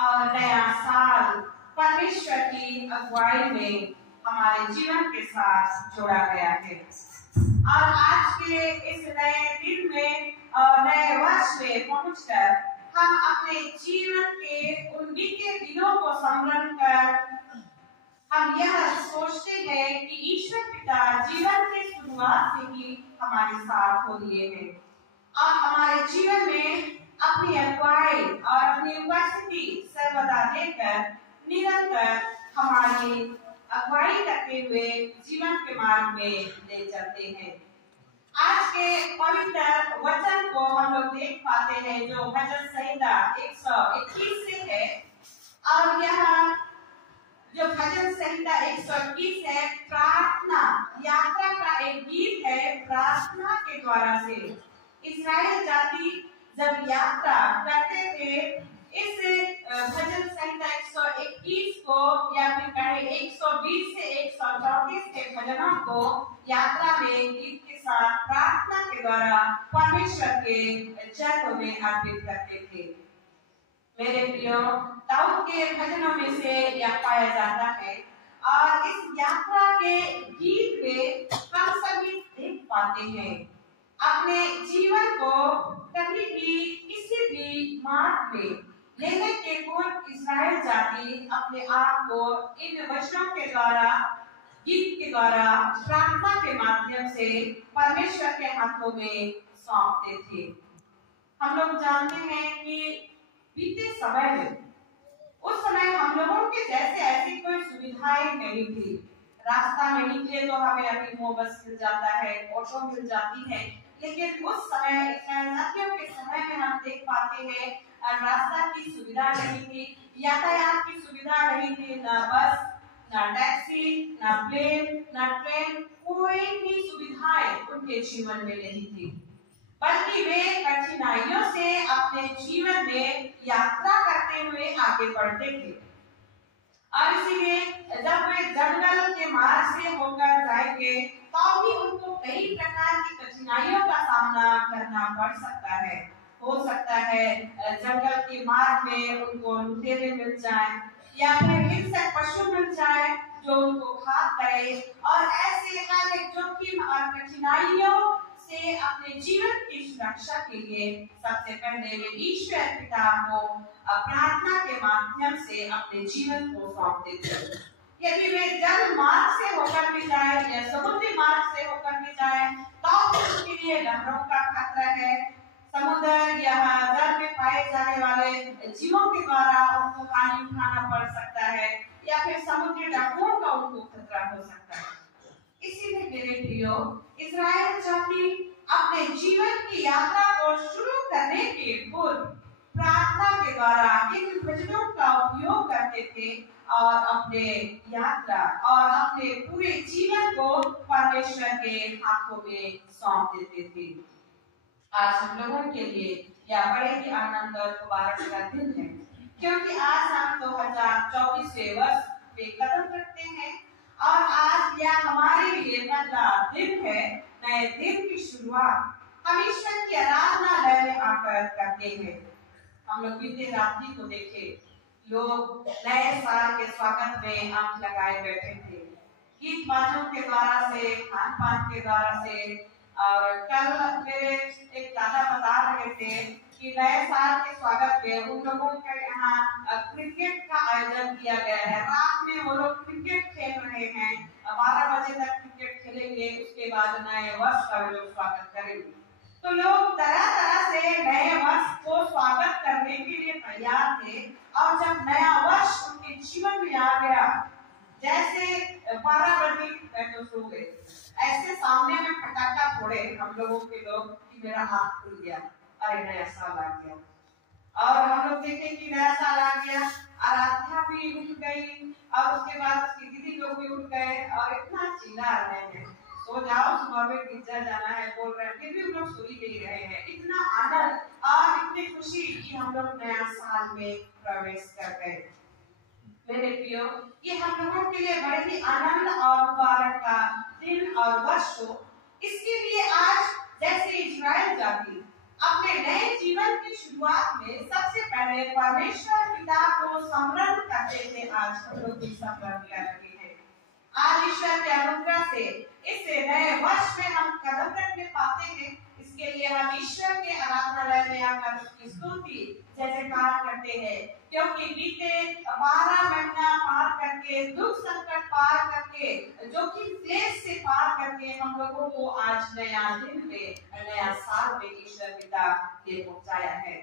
नया साल परमेश्वर की अगुवाई में हमारे जीवन के साथ जोड़ा गया है। और आज के इस नए दिन में नए वर्ष में पहुंचकर हम अपने जीवन के उन बीते दिनों को स्मरण कर हम यह सोचते हैं कि ईश्वर पिता जीवन की शुरुआत से ही हमारे साथ हो लिए हैं और हमारे जीवन में अपनी अगुवाई और अपनी उपस्थिति सर्वदा देकर निरंतर हमारी अगुवाई करते हुए जीवन के मार्ग में ले चलते हैं। आज के पवित्र वचन को हम लोग देख पाते हैं जो भजन संहिता 121 से है और यह जो भजन संहिता 121 है प्रार्थना यात्रा का एक गीत है। प्रार्थना के द्वारा से इस्राएल जाति जब यात्रा करते थे इस भजन संहिता 121 को या फिर कहे 120 से 134 के भजनों को यात्रा में गीत के साथ प्रार्थना के द्वारा परमेश्वर के चरणों में अर्पित करते थे। मेरे प्रियो, दाऊद के भजनों में से यह पाया जाता है और इस यात्रा के गीत में हम सभी देख पाते हैं अपने जीवन को कभी भी किसी भी मार्ग में लेने के पूर्व इस्राएल जाति अपने आप को इन वचनों के द्वारा गीत के द्वारा प्रार्थना के माध्यम से परमेश्वर के हाथों में सौंपते थे। हम लोग जानते हैं कि बीते समय में उस समय हम लोगों के जैसे ऐसी कोई सुविधाएं नहीं थी। रास्ता में निकले तो हमें अभी बस मिल जाता है, ऑटो मिल जाती है, लेकिन उस समय इस्राएलियों के समय में हम देख पाते हैं रास्ता की सुविधा नहीं थी, यातायात की सुविधा नहीं थी, ना बस, ना टैक्सी, ना प्लेन, ना ट्रेन, कोई भी सुविधाएं उनके जीवन में नहीं थी, बल्कि वे कठिनाइयों से अपने जीवन में यात्रा करते हुए आगे बढ़ते थे। और इसीलिए जब वे जंगल के मार्ग से होकर जाएंगे तो भी उनको कई प्रकार की कठिनाइयों का सामना करना पड़ सकता है। हो सकता है जंगल के मार्ग में उनको लुटेरे मिल जाए या फिर हिंसक पशु मिल जाए जो उनको खा करे, और ऐसे हर एक जोखिम और कठिनाइयों से अपने जीवन की सुरक्षा के लिए सबसे पहले वे ईश्वर पिता को प्रार्थना के माध्यम से अपने जीवन को सौंपते थे। यदि वे जल मार्ग से होकर भी जाए या समुद्री मार्ग से होकर भी जाए तो उसके लिए लहरों का खतरा है। समुद्र या जल में पाए जाने वाले जीवों के द्वारा उनको हानि उठाना पड़ सकता है या फिर समुद्री डाकुओं का उनको खतरा हो सकता है। इसीलिए मेरे प्रियो, इस्राएल जाति अपने जीवन की यात्रा को शुरू करने के पूर्व प्रार्थना के द्वारा इन भजनों का उपयोग करते थे और अपने यात्रा और अपने पूरे जीवन को परमेश्वर के हाथों में सौंप देते थे। आज हम लोगों के लिए यह बड़े ही आनंद और मुबारक का दिन है, क्योंकि आज हम 2024 वर्ष पे कदम रखते हैं और आज यह हमारे लिए पहला दिन है, नए दिन की शुरुआत हम ईश्वर की आराधनालय में आकर करते हैं। हम लोग बीते रात्रि को देखे, लोग नए साल के स्वागत में आंख लगाए बैठे थे, गीत बाजों के द्वारा से, खान पान के द्वारा से। और कल मेरे एक दादा बता रहे थे कि नए साल के स्वागत में उन लोगों के यहाँ क्रिकेट का आयोजन किया गया है। रात में वो लोग क्रिकेट खेल रहे हैं, 12 बजे तक क्रिकेट खेलेंगे, उसके बाद नए वर्ष का वो लोग स्वागत करेंगे। तो लोग तरह तरह से नए वर्ष को स्वागत करने के लिए तैयार थे और जब नया वर्ष उनके जीवन में आ गया, जैसे 12 बजे तो सो गए, ऐसे सामने में पटाखा फोड़े हम लोगों के लोग कि मेरा हाथ खुल गया, अरे नया साल आ गया। और हम लोग देखे कि नया साल आ गया, आराध्या भी उठ गई और उसके बाद उसकी दीदी लोग भी उठ गए और इतना चिल्ला रहे हैं, सो जाओ, सुबह में गिरजा जाना है बोल रहे हैं, फिर भी हम लोग सो ही नहीं रहे हैं। इतना आनंद और इतनी खुशी कि हम लोग नया साल में प्रवेश कर गए। मेरे प्रियो, ये हम लोगों के लिए बड़े ही आनंद और मुबारक का दिन और वर्ष हो। इसके लिए आज जैसे इस्राएल जाति अपने नए जीवन की शुरुआत में सबसे पहले पहले परमेश्वर पिता को स्मरण करते थे, आज हम लोग भी स्मरण कर रहे हैं। आज ईश्वर के अनुग्रह से इस नए वर्ष में हम कदम रखने पाते हैं। इसके लिए हम ईश्वर के आराधनालय में आकर उसकी स्तुति जैसे कार करते हैं, क्योंकि बीते 12 महीना पार करके, दुख संकट पार करके, जोखिम क्लेश से पार करके हम लोगों को आज नया दिन में, नया साल में ईश्वर पिता ने पहुंचाया है।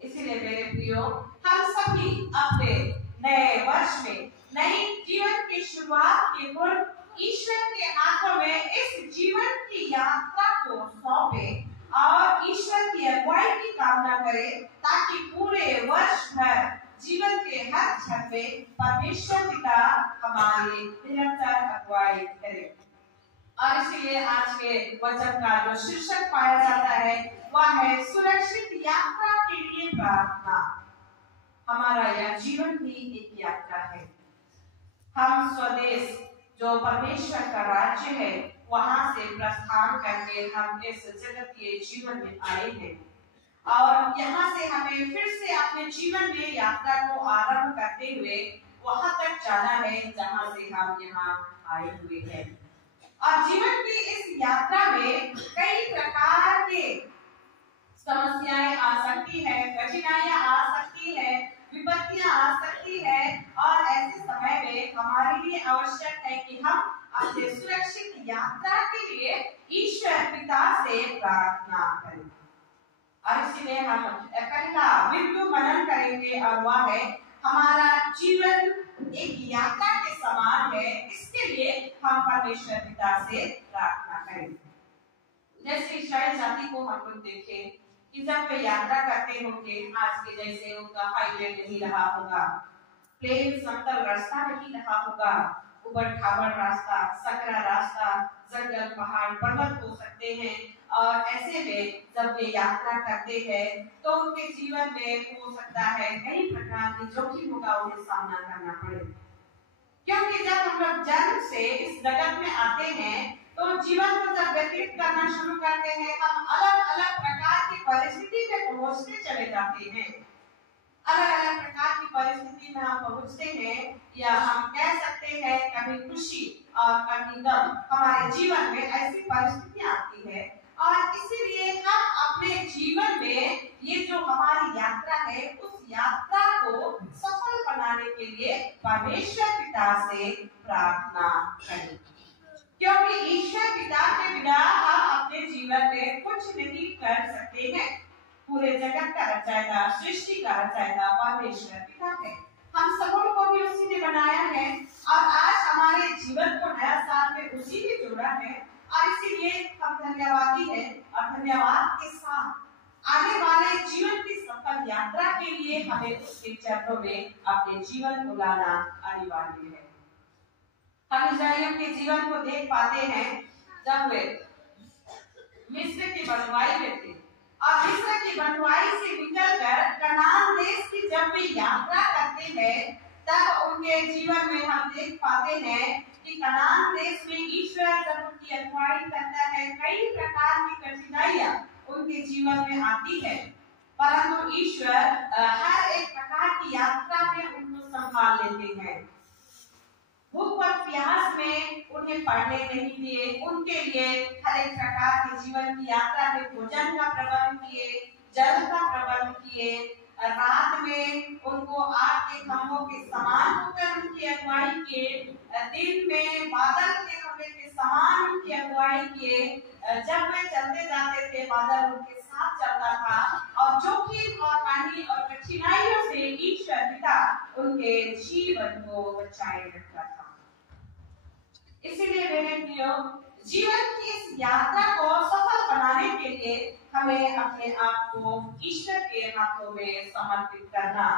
इसीलिए मेरे प्रियो, हम सभी अपने नए वर्ष में नई जीवन की शुरुआत के पूर्व ईश्वर के हाथों में इस जीवन की यात्रा को सौंपे और ईश्वर की अगुवाई की कामना करें, ताकि पूरे वर्ष भर जीवन के हर क्षण में परमेश्वर पिता हमारी निरंतर अगुवाई करे। और इसलिए आज के वचन का जो शीर्षक पाया जाता है वह है सुरक्षित यात्रा के लिए प्रार्थना। हमारा यह जीवन भी एक यात्रा है। हम स्वदेश जो परमेश्वर का राज्य है वहां से प्रस्थान करके हम इस जगतीय जीवन में आए हैं और यहाँ से हमें फिर से अपने जीवन में यात्रा को आरंभ करते हुए वहां तक जाना है जहाँ से हम यहाँ आए हुए हैं। और जीवन की इस यात्रा में कई प्रकार के समस्याएं आ सकती है, कठिनाइयां आ सकती है, विपत्तियां आ सकती है और ऐसे समय में हमारे लिए आवश्यक है कि हम अपने सुरक्षित यात्रा के लिए ईश्वर पिता से प्रार्थना करें। और इसलिए हम पहला बिंदु मनन करेंगे और वह है हमारा जीवन एक यात्रा के समान है, इसके लिए हम परमेश्वर पिता से प्रार्थना करें। जैसे इस्राएल जाति को हम लोग देखें कि जब वे यात्रा करते होंगे, आज के जैसे उनका हाईवे नहीं रहा होगा, प्लेन समतल रास्ता नहीं रहा होगा, ऊबड़ खाबड़ रास्ता, सकरा रास्ता, जंगल पहाड़ पर्वत हो सकते हैं। और ऐसे में जब वे यात्रा करते हैं तो उनके जीवन में हो सकता है कई प्रकार की जोखिमों का उन्हें सामना करना पड़े, क्योंकि जब हम लोग जन्म से इस जगत में आते हैं तो जीवन को जब व्यतीत करना शुरू करते हैं, हम अलग अलग प्रकार की परिस्थिति में पहुंचते चले जाते हैं। अलग अलग प्रकार की परिस्थिति में हम पहुंचते हैं, या हम कह सकते हैं कभी खुशी और कभी गम हमारे जीवन में ऐसी परिस्थितियां आती है। और इसीलिए हम अपने जीवन में ये जो हमारी यात्रा है उस यात्रा को सफल बनाने के लिए परमेश्वर पिता से प्रार्थना करें, क्योंकि ईश्वर पिता के बिना हम अपने जीवन में कुछ नहीं कर सकते हैं। पूरे जगत का रचयिता, सृष्टि का रचयिता परमेश्वर पिता है। हम सबों को भी उसी ने बनाया है और आज हमारे जीवन को नया साल में उसी ने जोड़ा है। और इसीलिए हम धन्यवादी हैं और धन्यवाद के साथ आने वाले जीवन की सफल यात्रा के लिए हमें उसके चरणों में अपने जीवन को लाना अनिवार्य है। हम इस्राएलियों के जीवन को देख पाते हैं जब वे मिस्र की बंधुआई में थे और मिस्र की बंधुआई से निकलकर कनान देश की जब वे यात्रा करते हैं तब उनके जीवन में हम देख पाते हैं कि कनान देश में ईश्वर जब उनकी अगुवाई करता है, कई प्रकार की कठिनाइयां उनके जीवन में आती है, परंतु ईश्वर हर एक प्रकार की यात्रा में उनको संभाल लेते हैं। भूख और प्यास में उन्हें पड़ने नहीं दिए, उनके लिए हर एक प्रकार के जीवन की यात्रा में भोजन का प्रबंध किए, जल का प्रबंध किए, रात में उनको आग के खंभों के समान होकर उनकी अगुवाई किए, दिन में बादल के होने के समान उनकी अगुवाई किए। जब वे चलते जाते थे बादल उनके साथ चलता था और जोखिम और हानि और कठिनाइयों से ईश्वर पिता उनके जीवन को बचाए रखता था। इसीलिए मेरे प्रियो, जीवन की इस यात्रा को सफल बनाने के लिए हमें अपने आप को ईश्वर के हाथों में समर्पित करना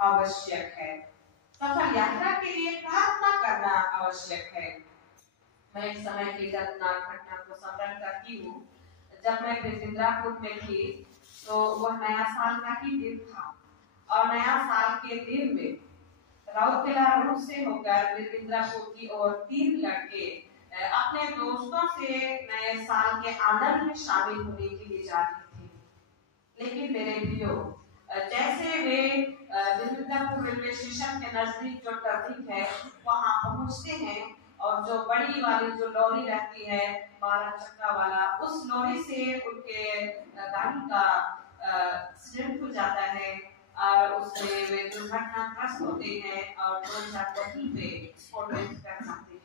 आवश्यक है। सफल यात्रा के लिए प्रार्थना करना आवश्यक है। मैं इस समय की घटना को स्मरण करती हूँ। जब मैं ब्रिजिंद्रापुर में थी तो वह नया साल का ही दिन था और नया साल के दिन में राउरकेला रोड से होकर ब्रिजिंद्रापुर की ओर 3 लड़के अपने दोस्तों से नए साल के आनंद में शामिल होने के लिए जा रहे थे। लेकिन मेरे प्रियो, जैसे वे स्टेशन के नजदीक जो ट्रैफिक है वहां पहुंचते हैं और जो बड़ी वाली जो लॉरी रहती है 12 चक्का वाला, उस लॉरी से उनके गाड़ी का एक्सीडेंट हो जाता है और उसमें वे दुर्घटनाग्रस्त होते हैं और 2-4 पे स्पॉट डेथ कर जाते हैं।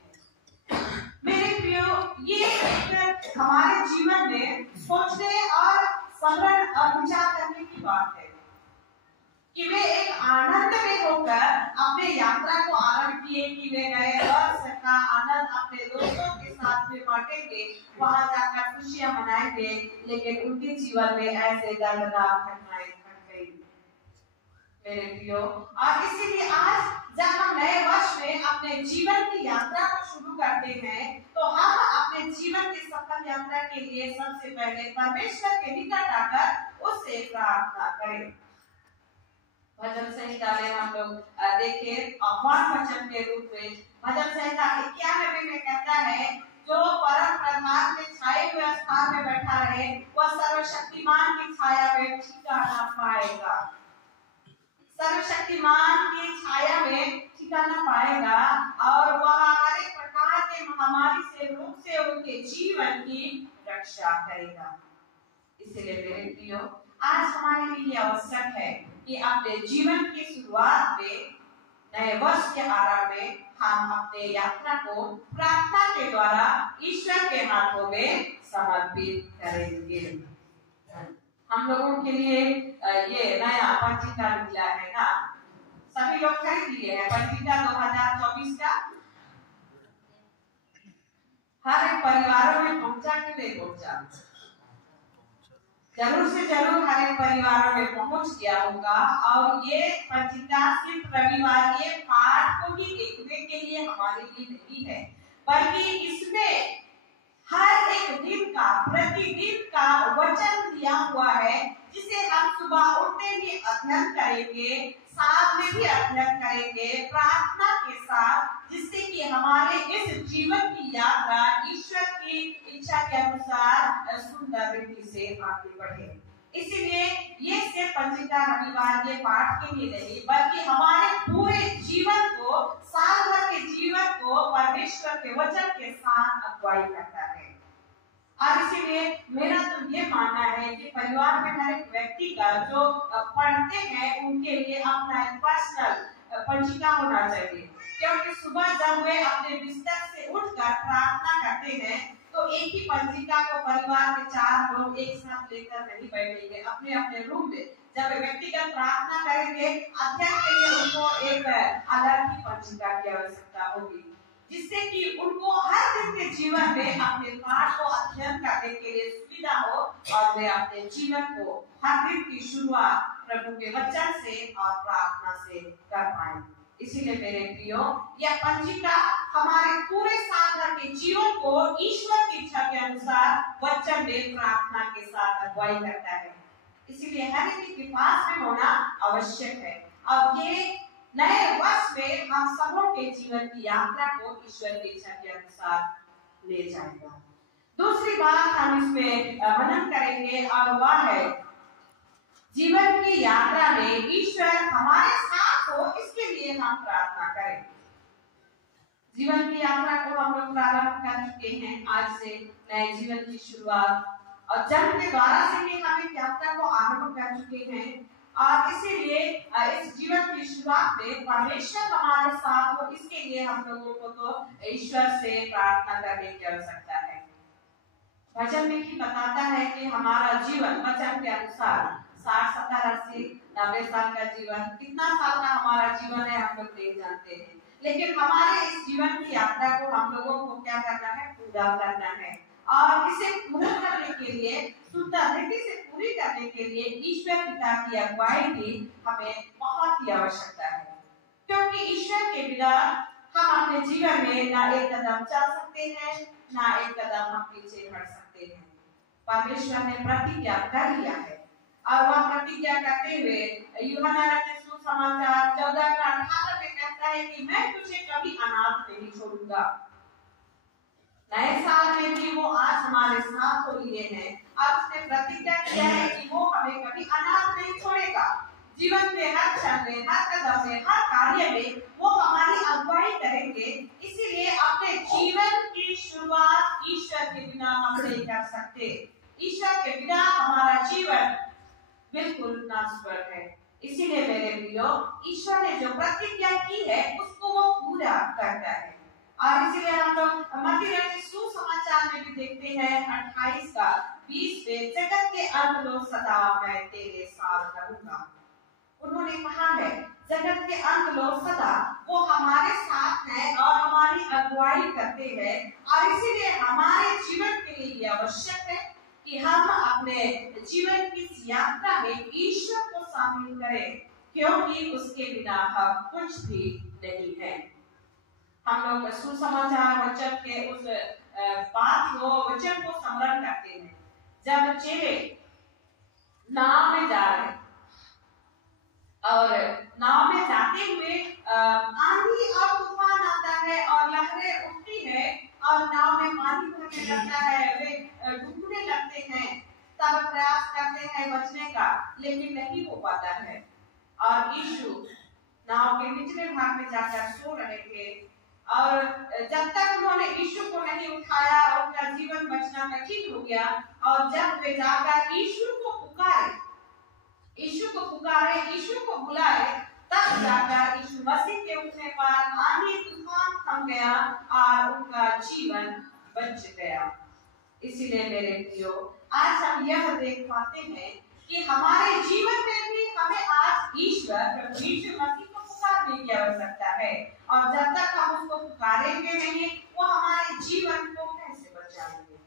मेरे प्रियो, ये एक हमारे जीवन में सोचने और स्मरण और विचार करने की बात है कि वे एक आनंद में होकर अपने यात्रा को आरंभ किए कि वे गए और का आनंद अपने दोस्तों के साथ में बांटेंगे, वहां जाकर खुशियां मनाएंगे, लेकिन उनके जीवन में ऐसे दर्दनाक घटनाएं घट गई। मेरे प्रियो, और इसीलिए आज जब हम नए वर्ष में अपने जीवन की यात्रा को शुरू करते हैं तो हम अपने जीवन की सफल यात्रा के लिए सबसे पहले परमेश्वर के निकट आकर उससे प्रार्थना करें। भजन संहिता में हम लोग देखें आह्वान वचन के रूप में भजन संहिता 91 में कहता है, जो परम प्रधान के छाए हुए स्थान में बैठा रहे वह सर्वशक्तिमान की छाया में ठिकाना पाएगा। सर्वशक्तिमान की छाया में ठिकाना पाएगा और वह हर एक प्रकार के महामारी से रोग से उनके जीवन की रक्षा करेगा। इसलिए मेरे प्रियो, आज हमारे लिए आवश्यक है कि अपने जीवन की शुरुआत में, नए वर्ष के आरंभ में हम अपने यात्रा को प्रार्थना के द्वारा ईश्वर के हाथों में समर्पित करेंगे। हम लोगों के लिए ये नया पंजिका मिला है ना, सभी लोग खरीद लिए हैं पंजिका 2024 का। हर एक परिवारों में पहुंचा कि नहीं पहुंचा? जरूर से जरूर हर एक परिवारों में पहुंच गया होगा। और ये पंजिका सिर्फ रविवार ये पाठ को ही देखने के लिए हमारे लिए नहीं है, बल्कि इसमें हर एक दिन का, प्रतिदिन का वचन दिया हुआ है, जिसे हम सुबह उठते ही अध्ययन करेंगे, साथ में भी अध्ययन करेंगे प्रार्थना के साथ, जिससे कि हमारे इस जीवन की यात्रा ईश्वर की इच्छा के अनुसार सुंदर रीति से आगे बढ़े। इसीलिए ये सिर्फ पंजिका रविवार के पाठ के लिए नहीं, बल्कि हमारे पूरे जीवन को, साल भर के जीवन को परमेश्वर के वचन के साथ अगुवाई करता है। और इसीलिए मेरा तो ये मानना है कि परिवार में हर एक व्यक्ति का जो पढ़ते हैं उनके लिए अपना एक पर्सनल पंजिका होना चाहिए, क्योंकि सुबह जब वे अपने बिस्तर से उठकर प्रार्थना करते हैं तो एक ही पंजिका को परिवार के 4 लोग एक साथ लेकर नहीं बैठेंगे। अपने अपने रूम में जब व्यक्तिगत प्रार्थना करेंगे, अध्ययन के लिए उनको एक अलग ही पंजिका की आवश्यकता होगी, जिससे कि उनको हर दिन के जीवन में अपने पाठ को अध्ययन करने के लिए सुविधा हो और वे अपने जीवन को हर दिन की शुरुआत प्रभु के वचन से और प्रार्थना से कर पाएं। इसीलिए मेरे प्रियो, यह पंजिका हमारे पूरे साल भर के जीवन को ईश्वर की इच्छा के अनुसार वचन में प्रार्थना के साथ अगुवाई करता है। इसीलिए हर एक के पास में होना आवश्यक है। अब ये नए वर्ष में हम सबों के जीवन की यात्रा को ईश्वर की इच्छा के अनुसार ले जाएगा। दूसरी बात हम इसमें मनन करेंगे और वह है जीवन की यात्रा में ईश्वर हमारे साथ हो, इसके लिए हम प्रार्थना करें। जीवन की यात्रा को हम लोग प्रारंभ कर चुके हैं, आज से नए जीवन की शुरुआत, और जन्म के द्वारा से भी हम एक यात्रा को आरंभ कर चुके हैं। और इसीलिए इस जीवन की शुरुआत में परमेश्वर हमारे साथ हो, इसके लिए हम लोगों को तो ईश्वर से प्रार्थना करने की आवश्यकता है। वचन में ही बताता है कि हमारा जीवन वचन के अनुसार 60, 70, 80, 90 साल का जीवन, कितना साल का हमारा जीवन है हम लोग नहीं जानते हैं, लेकिन हमारे इस जीवन की यात्रा को हम लोगों को क्या करना है? पूरा करना है। और इसे पूरा करने के लिए, सुंदर रीति से पूरी करने के लिए ईश्वर पिता की अगुवाई की हमें बहुत ही आवश्यकता है, क्योंकि ईश्वर के बिना हम अपने जीवन में ना एक कदम चल सकते हैं, ना एक कदम हम पीछे बढ़ सकते हैं। परमेश्वर ने प्रतिज्ञा कर लिया है और वह प्रतिज्ञा करते हुए यूहन्ना रचित सुसमाचार 14:18 में कहता है कि मैं तुझे कभी अनाथ नहीं छोड़ूंगा। नए साल में भी वो आज हमारे साथ हो लिए हैं और उसने प्रतिज्ञा किया है कि वो हमें कभी अनाथ नहीं छोड़ेगा। जीवन के हर क्षण में, हर कदम में, हर कार्य कार्य में वो हमारी अगुवाई करेंगे। इसीलिए अपने जीवन की शुरुआत ईश्वर के बिना हम नहीं कर सकते। ईश्वर के बिना हमारा जीवन बिल्कुल नासवर है। इसीलिए मेरे प्रियो, ईश्वर ने जो प्रतिज्ञा की है उसको वो पूरा करता है। और इसीलिए हम लोग मत्ती रचित सुसमाचार में भी देखते हैं 28 का 20 में, जगत के अंत में सदा मैं तेरे साथ रहूंगा। उन्होंने कहा है जगत के अंत लोग सदा वो हमारे साथ हैं और हमारी अगुवाई करते हैं। और इसीलिए हमारे जीवन के लिए यह आवश्यक है कि हम अपने जीवन की यात्रा में ईश्वर को शामिल करें, क्योंकि उसके बिना हम कुछ भी नहीं है। हम लोग सुसमाचार वचन के उस बात को वचन को स्मरण करते हैं। जब चेले नाव में जा रहे और नाव में जाते हुए आंधी और तूफान आता है और लहरें उठती है और नाव में पानी भरने लगता है, वे डूबने लगते हैं, तब प्रयास करते हैं बचने का, लेकिन नहीं हो पाता है। और यीशु नाव के निचले भाग में जाकर सो रहे थे और जब तक उन्होंने यीशु को नहीं उठाया उनका जीवन बचना कठिन हो गया। और जब वे जाकर यीशु को पुकारे, यीशु को बुलाए, तब जाकर यीशु मसीह के उठने पर आंधी तूफान थम गया और उनका जीवन बच गया। इसीलिए मेरे प्रियो, आज हम यह देख पाते हैं कि हमारे जीवन में भी हमें आज ईश्वर यीशु मसीह को पुकारने की आवश्यकता है। और जब तक हम उसको पुकारेंगे नहीं, वो हमारे जीवन को कैसे बचाएंगे?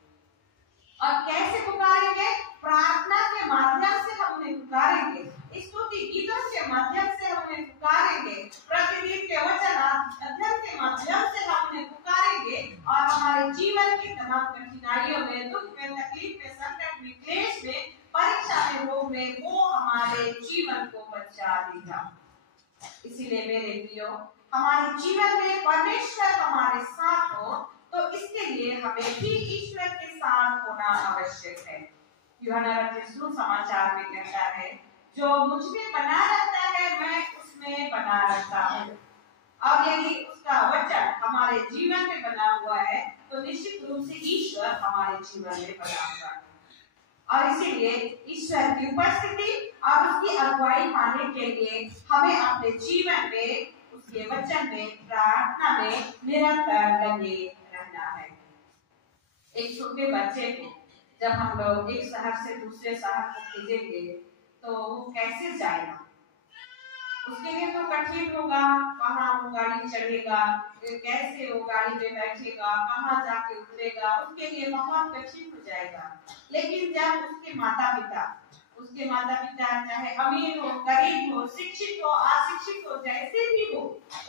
और कैसे पुकारेंगे? प्रार्थना के माध्यम से हम उन्हें पुकारेंगे, स्तुति गीतों के माध्यम से हम उन्हें पुकारेंगे, प्रतिदिन के वचन अध्ययन के माध्यम से हम उन्हें पुकारेंगे। और हमारे जीवन की तमाम कठिनाइयों में, दुख में, तकलीफ में, संकट में, क्लेश में, परीक्षा में, रोग में, वो हमारे जीवन को बचा देगा। इसीलिए मेरे प्रियो, हमारे जीवन में परमेश्वर हमारे साथ हो, तो इसके लिए हमें भी ईश्वर के साथ होना आवश्यक है। यूहन्ना रचित सुसमाचार में कहता है, जो मुझ में बना रहता है मैं उसमें बना रहता हूँ। और यदि उसका वचन हमारे जीवन में बना हुआ है तो निश्चित रूप से ईश्वर हमारे जीवन में बना हुआ है। और इसीलिए ईश्वर की उपस्थिति और उसकी अगुवाई पाने के लिए हमें अपने जीवन में, उसके वचन में, प्रार्थना में निरंतर लगे रहना है। एक छोटे बच्चे को जब हम लोग एक शहर से दूसरे शहर को भेजेंगे तो वो कैसे जाएगा? उसके लिए तो कठिन होगा, कहाँ वो गाड़ी चढ़ेगा, कैसे वो गाड़ी में बैठेगा, कहाँ जाके उतरेगा, उसके लिए बहुत कठिन हो जाएगा। लेकिन जब उसके माता पिता चाहे अमीर हो, गरीब हो, शिक्षित हो, अशिक्षित हो, जैसे भी हो,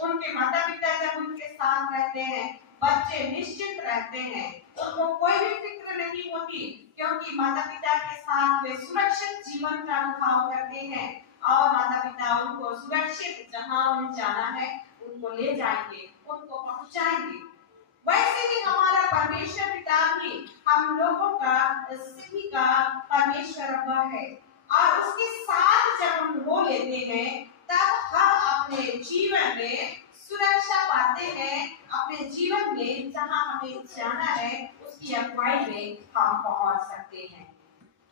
उनके माता पिता जब उनके साथ रहते हैं, बच्चे निश्चित रहते हैं, उनको कोई भी फिक्र नहीं होती, क्योंकि माता पिता के साथ वे सुरक्षित जीवन का अनुभव करते हैं। और माता पिता उनको सुरक्षित जहाँ उन्हें जाना है उनको ले जाएंगे, उनको पहुँचाएंगे। वैसे ही हमारा परमेश्वर पिता भी हम लोगों का सभी का परमेश्वर अब्बा है। और उसके साथ जब हम हो लेते हैं तब हम अपने जीवन में सुरक्षा पाते हैं। अपने जीवन में जहाँ हमें जाना है उसकी अगुवाई में हम पहुँच सकते हैं।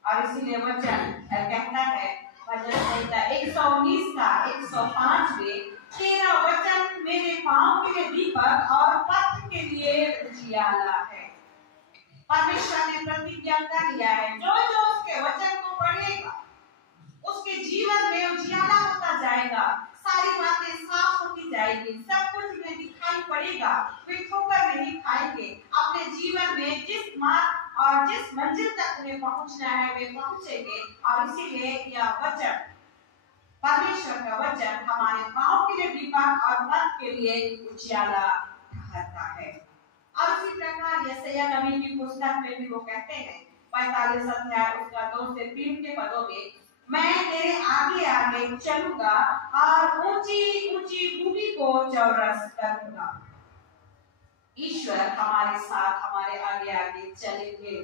और इसीलिए वचन कहता है, भजन संहिता 119 का 105 में, तेरा वचन मेरे पाँव के लिए दीपक और पथ के लिए उजियाला है। परमेश्वर ने प्रतिज्ञा कर लिया है, जो जो उसके वचन को पढ़ेगा उसके जीवन में उजियाला होता जाएगा, सारी बातें साफ होती जाएगी, सब कुछ उन्हें दिखाई पड़ेगा, वे ठोकर नहीं खाएंगे। अपने जीवन में जिस मार्ग और जिस मंजिल तक उन्हें पहुंचना है वे पहुंचेंगे। और इसीलिए यह वचन, परमेश्वर का वचन हमारे पाँव के लिए दीपक और पथ के लिए उजियाला ठहरता है। और इसी प्रकार यशायाह नबी की पुस्तक में भी वो कहते हैं 45 अध्याय उसका 2 से 3 के पदों में, मैं तेरे आगे आगे चलूंगा और ऊंची ऊंची भूमि को चौरस करूंगा। ईश्वर हमारे साथ हमारे आगे आगे चलेंगे।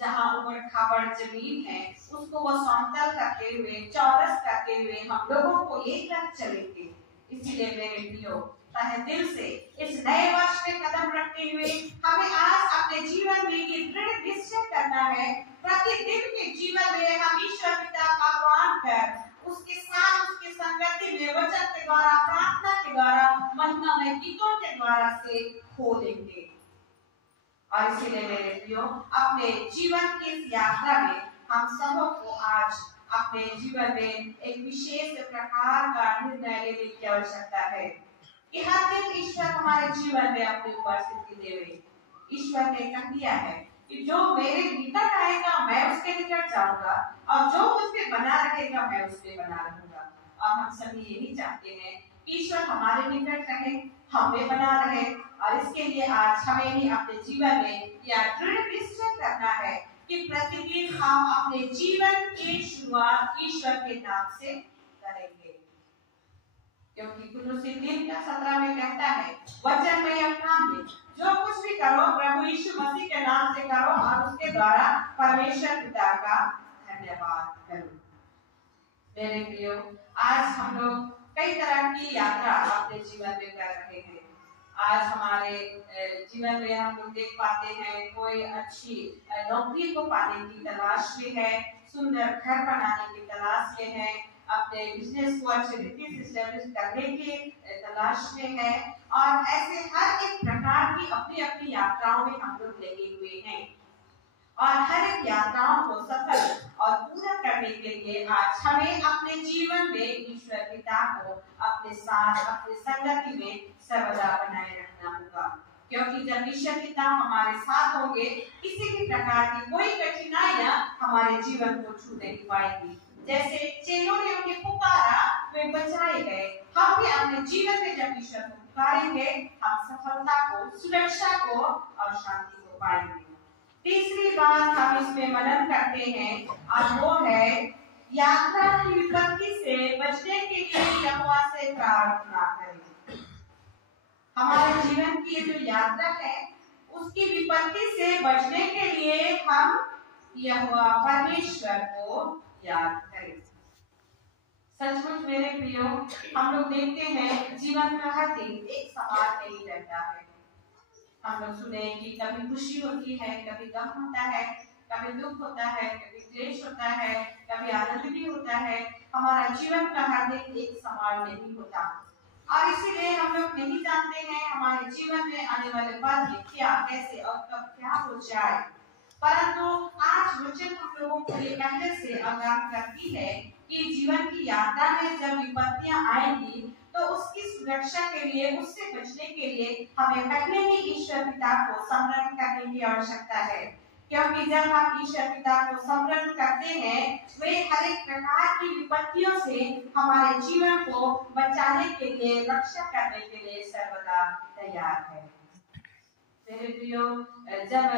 जहाँ ऊपर खाबड़ जमीन है उसको वो समतल करते हुए, चौरस करते हुए हम लोगों को लेकर चलेंगे। इसीलिए मेरे प्रियो तहे दिल से इस नए वर्ष में कदम रखते हुए हमें आज अपने जीवन में ये दृढ़ निश्चय करना है, प्रतिदिन के जीवन में हम ईश्वर पिता का आह्वान कर उसके साथ उसकी संगति में वचन के द्वारा, प्रार्थना के द्वारा, महिमामय गीतों के द्वारा से खो लेंगे। और इसीलिए मेरे प्रियो अपने जीवन की इस यात्रा में हम सबको आज अपने जीवन में एक विशेष प्रकार का निर्णय लेने की आवश्यकता है कि हर दिन ईश्वर हमारे जीवन में अपनी उपस्थिति देवे। ईश्वर ने कह दिया है कि जो मेरे निकट आएगा मैं उसके निकट जाऊंगा और जो मुझ पे बना रहेगा मैं उस पे बना रहूंगा। और हम सभी यही चाहते हैं कि ईश्वर हमारे निकट रहे, हम पे बना रहे। और इसके लिए आज हमें ही अपने जीवन में यह दृढ़ निश्चय करना है कि प्रतिदिन हम अपने जीवन की शुरुआत ईश्वर के नाम से करेंगे, क्योंकि कुलुसी 3:17 में कहता है, वचन में यह काम है, जो कुछ भी करो प्रभु यीशु मसीह के नाम से करो और उसके द्वारा परमेश्वर पिता का धन्यवाद करो। मेरे प्रियो, आज हम लोग कई तरह की यात्रा अपने जीवन में कर रहे हैं। आज हमारे जीवन में हम लोग देख पाते हैं कोई अच्छी नौकरी को पाने की तलाश में है, सुंदर घर बनाने की तलाश में है, अपने बिजनेस को अच्छे रीति से एस्टेब्लिश करने की तलाश में है। और ऐसे हर एक प्रकार की अपनी अपनी यात्राओं में हम लोग लगे हुए हैं और हर एक यात्राओं को सफल और पूरा करने के लिए आज हमें अपने जीवन में ईश्वर पिता को अपने साथ, अपनी संगति में सर्वदा बनाए रखना होगा। क्योंकि जब ईश्वर पिता हमारे साथ होंगे, किसी भी प्रकार की कोई कठिनाइयां हमारे जीवन को छू नहीं पाएगी। जैसे चेलों ने उन्हें पुकारा, वे बचाए गए। हम भी अपने जीवन में जब ईश्वर को पुकारेंगे, हम सफलता को, सुरक्षा को और शांति को पाएंगे। तीसरी बात हम इसमें मनन करते हैं और वो है यात्रा की विपत्ति से बचने के लिए यहोवा से प्रार्थना करें। हमारे जीवन की जो यात्रा है उसकी विपत्ति से बचने के लिए हम यहोवा परमेश्वर को याद करें। सचमुच मेरे प्रियो, हम लोग देखते हैं जीवन का हर दिन एक समान नहीं रहता है। हम लोग सुने कि कभी खुशी होती है, कभी गम होता है, कभी दुख होता है, कभी क्लेश होता है, कभी आनंद भी होता है। हमारा जीवन का हर दिन एक समान नहीं होता और इसीलिए हम लोग नहीं जानते हैं हमारे जीवन में आने वाले पल में क्या, कैसे और कब क्या हो जाए। परंतु आज वचन हम लोगों को ये पहले से आगाह करती है कि जीवन की यात्रा में जब विपत्तियां आएंगी तो उसकी सुरक्षा के लिए, उससे बचने के लिए हमें पहले ही ईश्वर पिता को स्मरण करने की आवश्यकता है। क्योंकि जब हम ईश्वर पिता को स्मरण करते हैं, वे हर एक प्रकार की विपत्तियों से हमारे जीवन को बचाने के लिए, रक्षा करने के लिए सर्वदा तैयार है। मेरे प्रियो, जब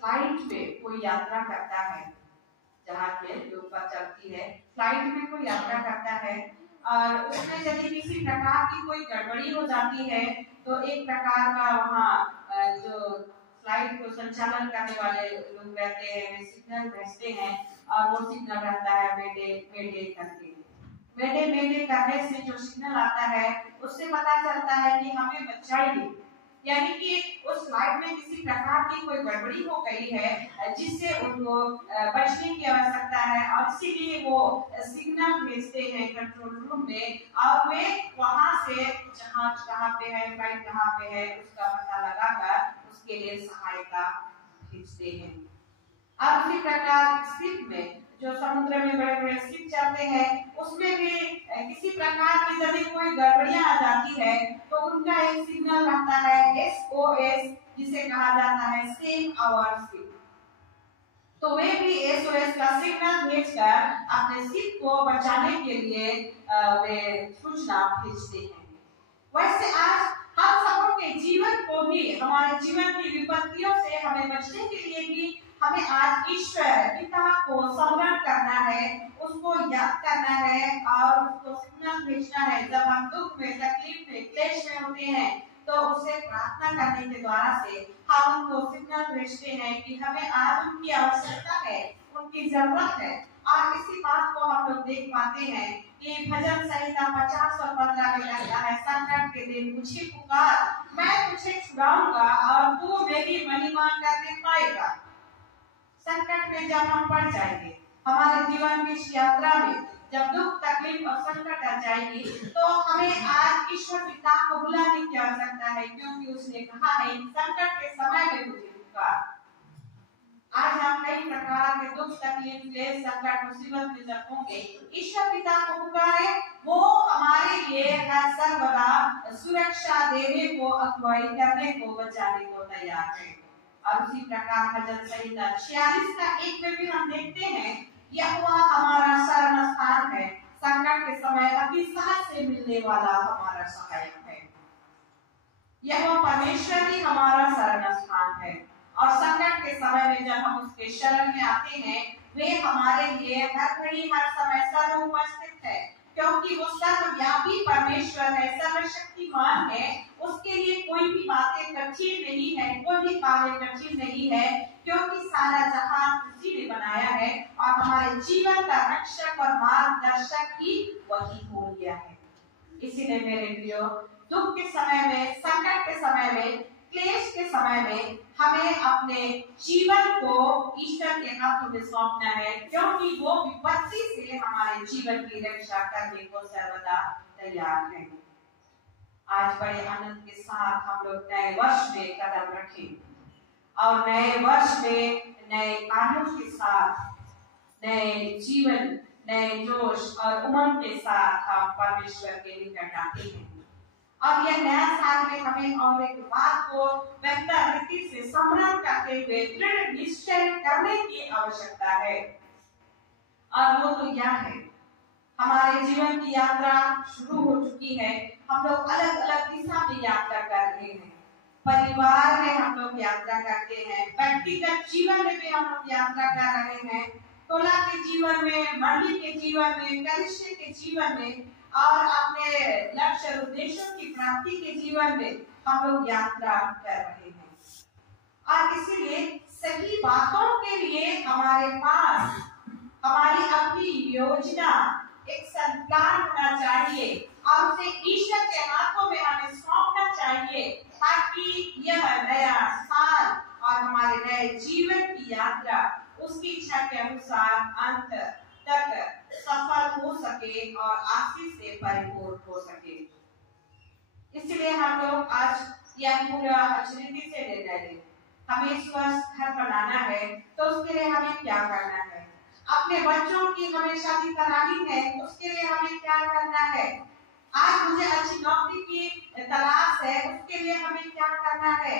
फ्लाइट में कोई यात्रा करता है, जहाज में जो ऊपर चलती है, फ्लाइट में कोई यात्रा करता है और उसमें यदि किसी प्रकार की कोई गड़बड़ी हो जाती है तो एक प्रकार का वहाँ जो फ्लाइट को संचालन करने वाले लोग रहते हैं, वे सिग्नल भेजते हैं और वो सिग्नल रहता है मेडे मेडे करके। मेडे मेडे करने से जो सिग्नल आता है उससे पता चलता है कि हमें बचाइए, यानी कि उस फ्लाइट में किसी प्रकार की कोई गड़बड़ी हो गई है जिससे उनको बचने की आवश्यकता है और इसीलिए वो सिग्नल भेजते हैं कंट्रोल रूम में और वे वहां से जहाज कहाँ पे है, फ्लाइट कहाँ पे है, उसका पता लगाकर उसके लिए सहायता भेजते हैं। अब इसी प्रकार शिप में, जो समुद्र में बड़े बड़े शिप चलते हैं, उसमें भी किसी प्रकार की यदि कोई गड़बड़ियां आ जाती है तो उनका एक सिग्नल रहता है SOS, जिसे कहा जाता है सेव आवर शिप। तो वे भी SOS का सिग्नल भेजकर अपने शिप को बचाने के लिए वे सूचना भेजते हैं। वैसे आज हम सबों के जीवन को भी, हमारे जीवन की विपत्तियों से हमें बचने के लिए भी हमें आज ईश्वर पिता को स्मरण करना है, उसको याद करना है और उसको सिग्नल भेजना है। जब हम दुख में, तकलीफ में, क्लेश में होते हैं तो उसे प्रार्थना करने के द्वारा से हम उनको सिग्नल भेजते हैं कि हमें आज उनकी आवश्यकता है, उनकी जरूरत है। और इसी बात को हम लोग देख पाते हैं कि भजन संहिता 50 और 15 में कहता है, संकट के दिन मुझे पुकार, मैं तुझे छुड़ाऊंगा और तू मेरी महिमा करने पाएगा। संकट में जब हम पड़ जाएंगे, हमारे जीवन की इस यात्रा में जब दुख तकलीफ और संकट आ जाएगी, तो हमें आज ईश्वर पिता को बुलाने की आवश्यकता है, क्योंकि उसने कहा है संकट के समय में मुझे पुकार। आज हम कई प्रकार के दुख तकलीफ क्लेश संकट मुसीबत में जब होंगे, ईश्वर पिता को पुकारे, वो हमारे लिए हर सर्वदा सुरक्षा देने को, अगुवाई करने को, बचाने को तैयार है। और उसी प्रकार भजन संहिता 46 का 1 में भी हम देखते हैं, यहोवा हमारा शरण स्थान है, संकट के समय अपनी साथ से मिलने वाला हमारा सहायक है। यहोवा परमेश्वर ही हमारा शरण स्थान है, और संकट के समय में जब हम उसके शरण में आते हैं, वे हमारे लिए हर घड़ी हर समय सर्वोपस्थित है, क्योंकि वो सर्वव्यापी परमेश्वर है, सर्वशक्तिमान है। उसके लिए कोई भी बातें कठिन नहीं है, कोई भी कार्य कठिन नहीं है, क्योंकि सारा जहान उसी ने बनाया है, और हमारे जीवन का रक्षक और मार्गदर्शक ही वही हो गया है। इसीलिए मेरे प्रियो, दुख के समय में, संकट के समय में, क्लेश के समय में हमें अपने जीवन को ईश्वर के हाथों में सौंपना है, क्योंकि वो विपत्ति से हमारे जीवन की रक्षा करने को सर्वदा तैयार है। आज बड़े आनंद के साथ हम लोग नए वर्ष में कदम रखें, और नए वर्ष में नए कार्यों के साथ, नए जीवन, नए जोश और उमंग के साथ हम परमेश्वर के निकट आते हैं। और यह नया साल में हमें और एक बात को बेहतर रीति से स्मरण करते हुए दृढ़ निश्चय करने की आवश्यकता है, और वो तो यह है, हमारे जीवन की यात्रा शुरू हो चुकी है। हम लोग अलग अलग दिशा में यात्रा कर रहे हैं, परिवार में हम लोग यात्रा करते हैं, व्यक्तिगत जीवन में भी हम लोग यात्रा कर रहे हैं, टोला के जीवन में, मंडली के जीवन में, कलिसिया के जीवन में, और अपने लक्ष्य और उद्देश्यों की प्राप्ति के जीवन में हम लोग यात्रा कर रहे हैं। और इसीलिए सही बातों के लिए हमारे पास हमारी अपनी योजना, एक संकल्प होना चाहिए, और उसे ईश्वर के हाथों में हमें सौंपना चाहिए, ताकि यह नया साल और हमारे नए जीवन की यात्रा उसकी इच्छा के अनुसार अंत तक सफल हो सके और आशीष से परिपूर्ण हो सके। इसलिए हम लोग आज यह पूरा रीति से निर्णय लें, हमें स्वस्थ घर बनाना है, तो उसके लिए हमें क्या करना है, अपने बच्चों की हमें शादी करानी है, उसके लिए हमें क्या करना है, आज मुझे अच्छी नौकरी की तलाश है, उसके लिए हमें क्या करना है,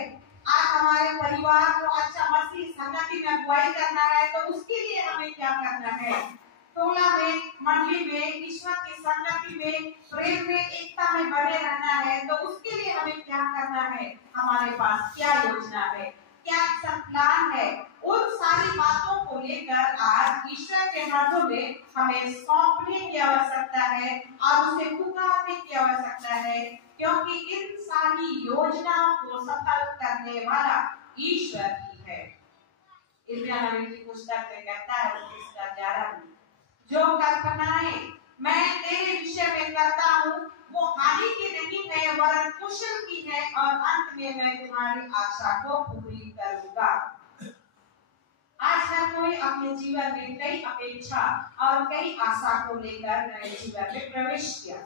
आज हमारे परिवार को अच्छा मसीह संगति में अगुवाई करना है, तो उसके लिए हमें क्या करना है, टोला में, मंडली में, ईश्वर की संगति में, प्रेम में, एकता में बने रहना है, तो उसके लिए हमें क्या करना है, हमारे पास क्या योजना है, क्या प्लान है, उन सारी बातों को लेकर आज ईश्वर के हाथों में हमें सौंपने की आवश्यकता है, और उसे पुकारने की आवश्यकता है, क्योंकि इन सारी योजनाओं को सफल करने वाला ईश्वर ही है। इब्रानियों नबी की पुस्तक में कहता है 11 में, जो कल्पनाएं मैं तेरे विषय में करता हूँ वो हानि की नहीं है, वरन कुशल की है, और अंत में मैं तुम्हारी आशा को पूरी करूंगा। आज हर कोई अपने जीवन में कई अपेक्षा और कई आशा को लेकर नए जीवन में प्रवेश किया,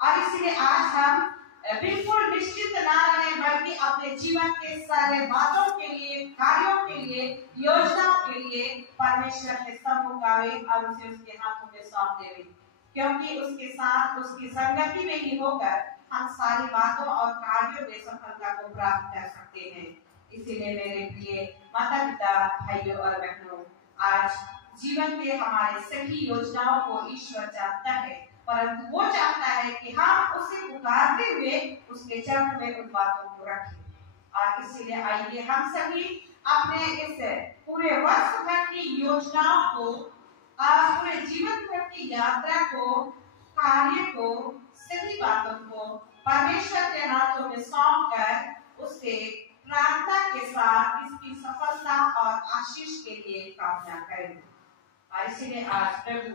और इसलिए आज हम बिल्कुल निश्चित ना रहे, बल्कि अपने जीवन के सारे बातों के लिए, कार्यों के लिए, योजनाओं के लिए परमेश्वर के सम्मुख आवे और उसे उसके हाथों में सौंप देवे, क्योंकि उसके साथ, उसकी संगति में ही होकर हम सारी बातों और कार्यों में सफलता को प्राप्त कर सकते हैं। इसीलिए मेरे प्रिय माता पिता, भाइयों और बहनों, आज जीवन के हमारे सभी योजनाओं को ईश्वर जानता है, परंतु वो चाहता है कि हम उसे पुकारते हुए उसके चरण में उन बातों को रखें। और इसीलिए आइए हम सभी अपने इस पूरे वर्ष भर की योजनाओं को, पूरे जीवन भर की यात्रा को, कार्य को, सभी बातों को परमेश्वर के हाथों में सौंप कर उससे प्रार्थना के साथ इसकी सफलता और आशीष के लिए कामना करें। और इसीलिए आज प्रभु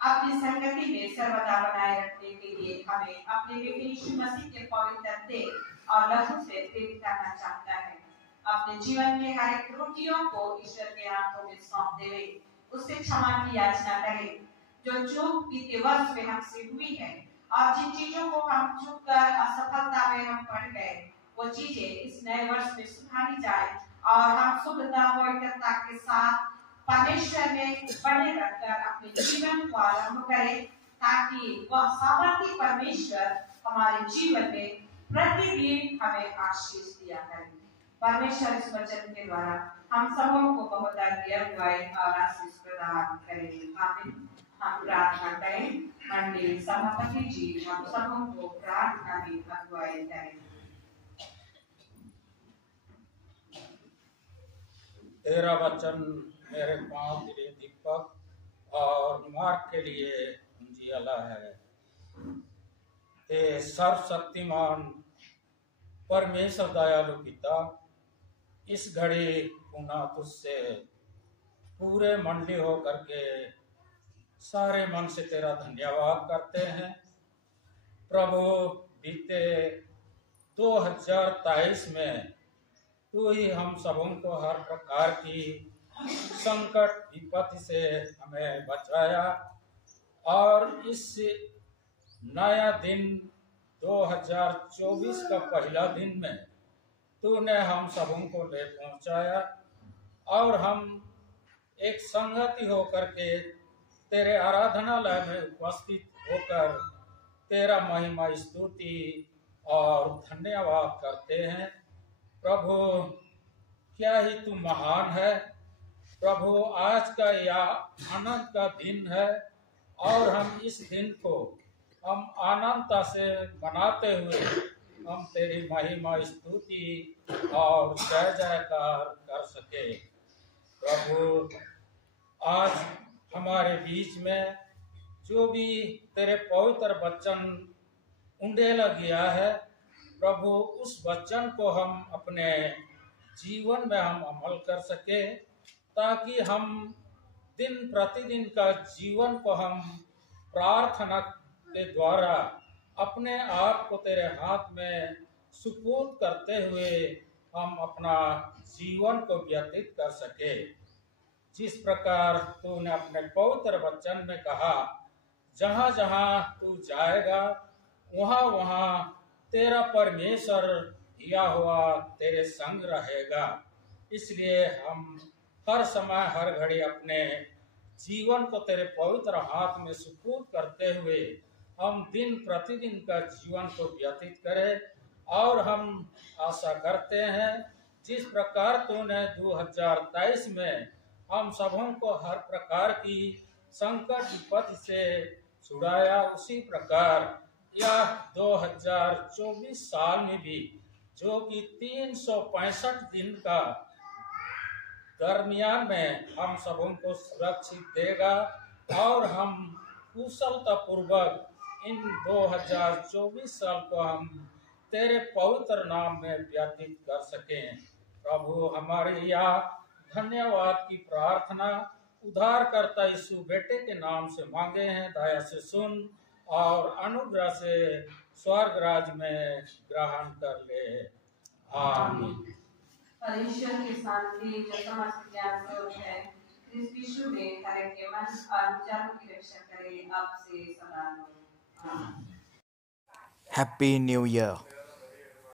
अपनी संगति में सर्वदा बनाए रखने के लिए हमें अपने बेटे यीशु मसीह के पवित्र देह और लहू से प्रेरित करना चाहता है। अपने जीवन के हर एक त्रुटियों को ईश्वर के हाथों में सौंप देवे, उससे क्षमा की याचना करें जो चूक बीते वर्ष में हमसे हुई है, और जिन चीजों को हम चूक कर असफलता में हम पड़ गए, वो चीजें इस नए वर्ष में सुधारी जाए और हम शुद्धता पवित्रता के साथ परमेश्वर में बने रहकर अपने जीवन को आरंभ करें, ताकि वह सामर्थी परमेश्वर हमारे जीवन में प्रतिदिन हमें आशीष दिया करें। परमेश्वर इस वचन के द्वारा हम सबों को बहुत अगुवाई और आशीष प्रदान करें। आमीन। हम प्रार्थना करें। मंडली सभापति जी हम सबों को प्रार्थना में अगुवाई करें। तेरा वचन मेरे पांव के लिए दीपक और मार्ग के लिए उजियाला है। हे सर्वशक्तिमान परमेश्वर दयालु पिता, इस घड़ी पुनः तुझसे पूरे मंडली हो करके सारे मन से तेरा धन्यवाद करते हैं। प्रभु, बीते 2023 में तू ही हम सबों को हर प्रकार की संकट विपत्ति से हमें बचाया, और इस नया दिन 2024 का पहला दिन में तूने हम सबों को ले पहुंचाया, और हम एक संगति होकर के तेरे आराधनालय में उपस्थित होकर तेरा महिमा स्तुति और धन्यवाद करते हैं। प्रभु, क्या ही तू महान है। प्रभु, आज का यह आनंद का दिन है, और हम इस दिन को हम आनंदता से मनाते हुए हम तेरी महिमा स्तुति और जय जयकार कर सके। प्रभु, आज हमारे बीच में जो भी तेरे पवित्र वचन उंडेला गया है, प्रभु, उस वचन को हम अपने जीवन में हम अमल कर सके, ताकि हम दिन प्रतिदिन का जीवन को हम प्रार्थना के द्वारा अपने आप को तेरे हाथ में सुपुर्द करते हुए हम अपना जीवन को व्यतीत कर सके। जिस प्रकार तूने अपने पवित्र वचन में कहा, जहाँ जहाँ तू जाएगा वहाँ वहाँ तेरा परमेश्वर यहोवा तेरे संग रहेगा। इसलिए हम हर समय हर घड़ी अपने जीवन को तेरे पवित्र हाथ में सुपुर्द करते हुए हम दिन प्रतिदिन का जीवन को व्यतीत करें, और हम आशा करते हैं जिस प्रकार तूने 2023 में हम सबों को हर प्रकार की संकट विपत्ति से छुड़ाया, उसी प्रकार यह 2024 साल में भी, जो कि 365 दिन का दरमियान में हम सबों को सुरक्षित देगा, और हम कुशलता पूर्वक इन 2024 साल को हम तेरे पवित्र नाम में व्यतीत कर सकें। प्रभु, हमारे यह धन्यवाद की प्रार्थना उद्धारकर्ता यीशु बेटे के नाम से मांगे हैं। दया से सुन और अनुग्रह से स्वर्ग राज में ग्रहण कर ले। आमीन। परमेश्वर की शांति जो समस्त ज्ञान से है, क्रिस्त यीशु में हर एक के मन और विचारों की रक्षा करे, आपसे सदा। Happy New Year.